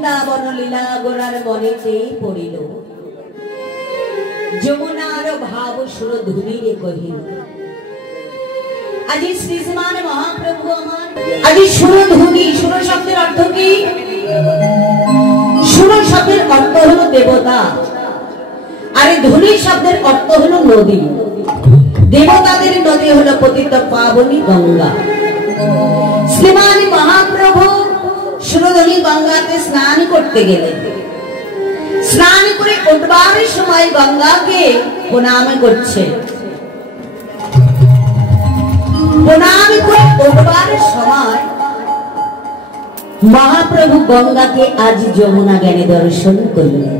বৃন্দাবন লীলা গোরার মনেতেই পড়িল। যমুনার ভাব সুর ধুলিরে কহিল। আজি শ্রীমান মহাপ্রভু আমার আজি সুরধুনি। সুর শব্দের অর্থ কি? সুর শব্দের অর্থ হলো দেবতা, আর ধুলি শব্দের অর্থ হলো নদী। দেবতাদের নদী হলো পতিত পাবনী গঙ্গা। শ্রীমান মহাপ্রভু সুরধুনি গঙ্গাতে স্নান করতে গেলেন। স্নান করে উঠবার সময় গঙ্গাকে প্রণাম করছে। প্রণাম করে উঠবার সময় মহাপ্রভু গঙ্গাকে আজ যমুনা জ্ঞানে দর্শন করলেন।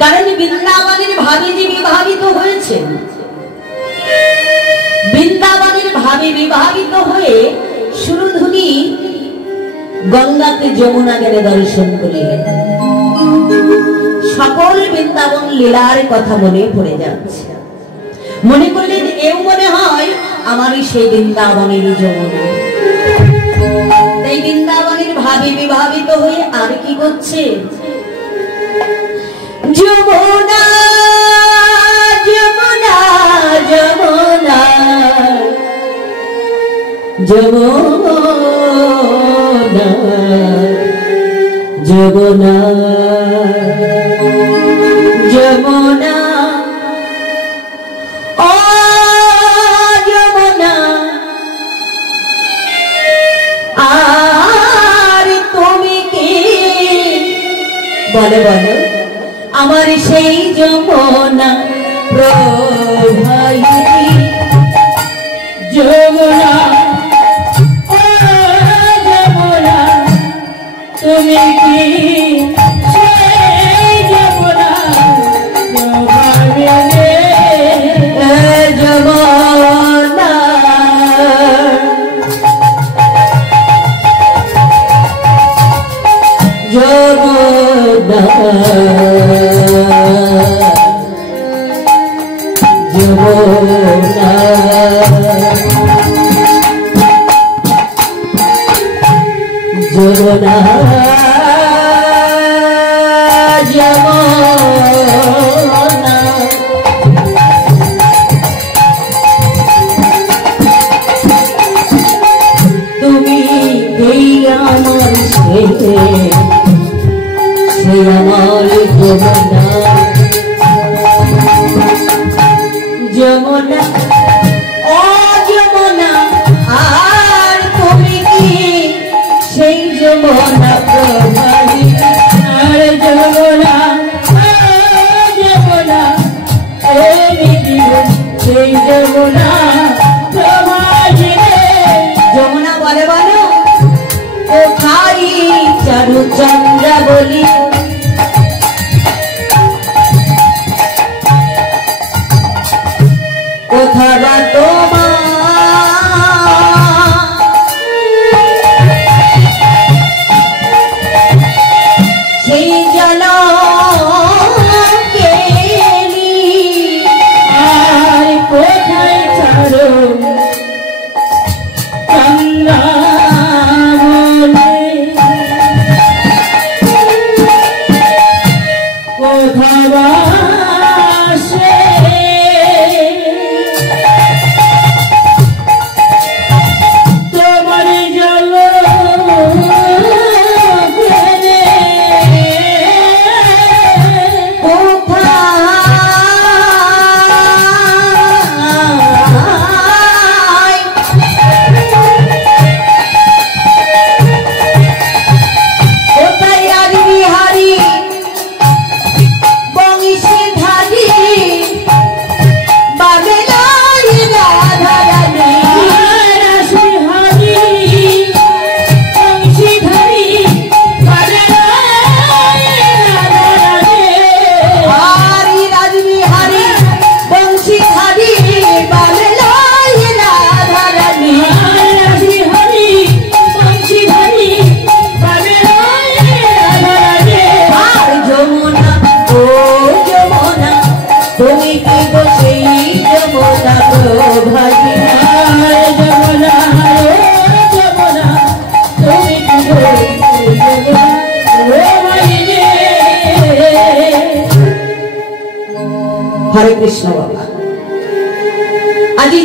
কারণ বৃন্দাবনের ভাবে যে বিভাবিত হয়েছেন, বৃন্দাবনের ভাবে বিভাবিত হয়ে সুরধুনি গঙ্গাকে যমুনা জ্ঞানে দর্শন করলেন। সকল বৃন্দাবন লীলার কথা মনে পড়ে যাচ্ছে। মনে করলেন এও মনে হয় আমারই সেই বৃন্দাবনের যমুনা। এই বৃন্দাবনের ভাবে বিভাবিত হয়ে আর কি করছে? যমুনা যমুনা যমুনা যমুনা যমুনা যমুনা ও যমুনা আর তুমি কি? বলো বলো আমার সেই যমুনা প্রবাহিনী যমুনা ও যমুনা তুমি কি সেই যমুনা প্রবাহিনী যমুনা যমুনা যমুনা যমুনা যমুনা তুমি এই আমার সে আমার যমুনা যমুনা ও যমুনা আর তুমি কি সেই যমুনা প্রবাহিনী আর যমুনা যমুনা সেই যমুনা প্রবাহিনী যমুনা বলে বলো কোথায় চারু চন্দ্রা বলি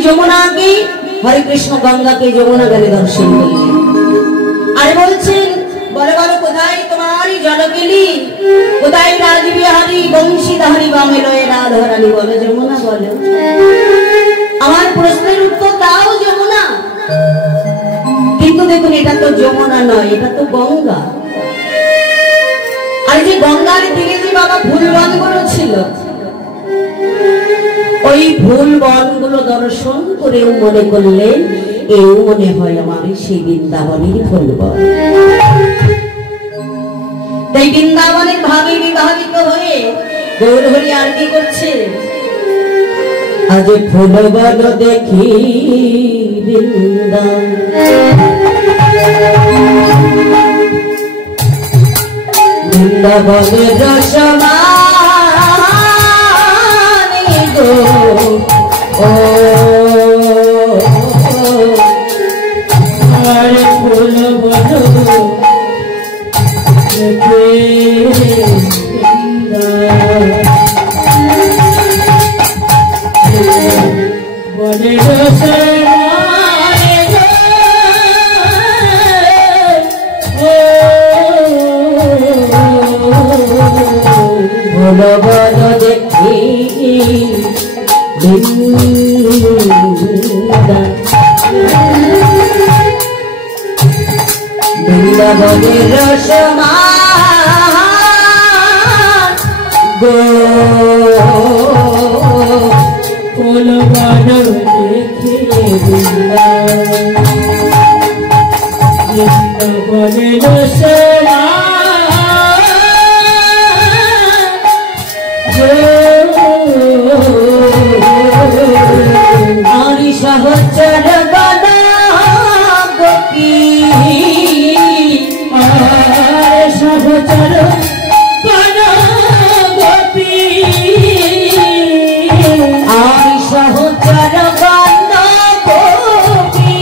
যমুনাকে হরে কৃষ্ণ গঙ্গাকে যমুনা গেলে দর্শন করলেন আর বলছেন বলো বলো কোথায় তোমার জলকেলি কোথায় রাজবিহারী বংশীধারী বামে লয়ে রাধারানী বলো যমুনা বলো আমার প্রশ্নের উত্তর দাও যমুনা কিন্তু দেখুন এটা তো যমুনা নয় এটা তো গঙ্গা আর যে গঙ্গার তীরে যে বাবা ফুলবনগুলো ছিল ওই ফুলবনগুলো দর্শন করেও মনে করলেন এও মনে হয় আমার সেই বৃন্দাবনের ফুলবন তাই বৃন্দাবনের ভাবে বিবাহিত হয়ে গৌরহরি আর কি করছে আজ ফুলবন দেখি বৃন্দাবন বৃন্দাবনের রসমানি গো ও আরে ফুলবন দেখি বনের রসমানি ফুলবন দেখি বৃন্দাবনের রসমান গো ফুলবন দেখি বৃন্দাবনের রসমান আরি সহচর বনা গোপী আর সহচর বনা গোপী আর সহচর বনা গোপী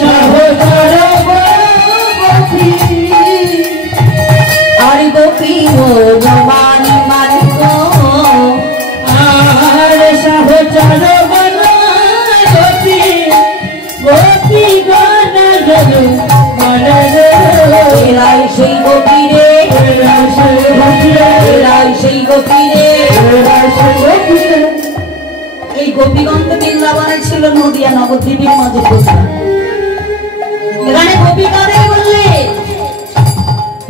সহচর গোপী আর গোপী মানি মানি গো আর সহচর বনা গোপী গোপী গানা গো এরাই সেই গোপী রে এরাই সেই গোপী রে এই গোপীগঞ্জ বৃন্দাবনে ছিল নদিয়া নবদ্বীপের মাঝে কোথায় এখানে গোপী কাদের বললে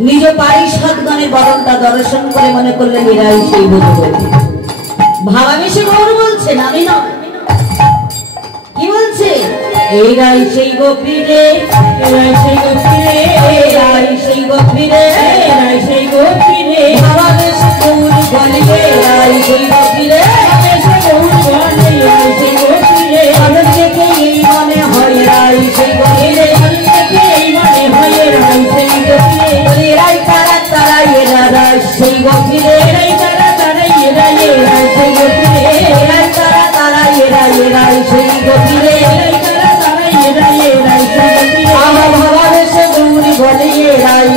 নিজ পারিষদগণের বদনটা দর্শন করে মনে করলেন এরাই সেই গোপী ভাবাবেশে গৌর বলছেন আমি নয় কি বলছে এরাই সেই গোপী রে এরাই সেই গোপী রে এরাই সেই গোপী রে এরাই সেই গোপী রে ভাবাবেশে গৌর বলে এরাই সেই গোপী রে ভাবাবেশে গৌর বলে এরাই সেই গোপী রে আদর থেকে এই মনে হয় এরাই সেই গোপী রে আদর থেকে এই মনে হয় এরাই সেই গোপী রে এরাই তারা তারা এরাই সেই গোপী রে এরাই তারা তারা এরাই এরাই সেই গোপী রে এরাই তারা তারা এরাই এরাই সেই গোপী রে এরাই তারা তারা এরাই এরাই সেই গোপী রে আমার ভাবাবেশে গৌর বলে এরাই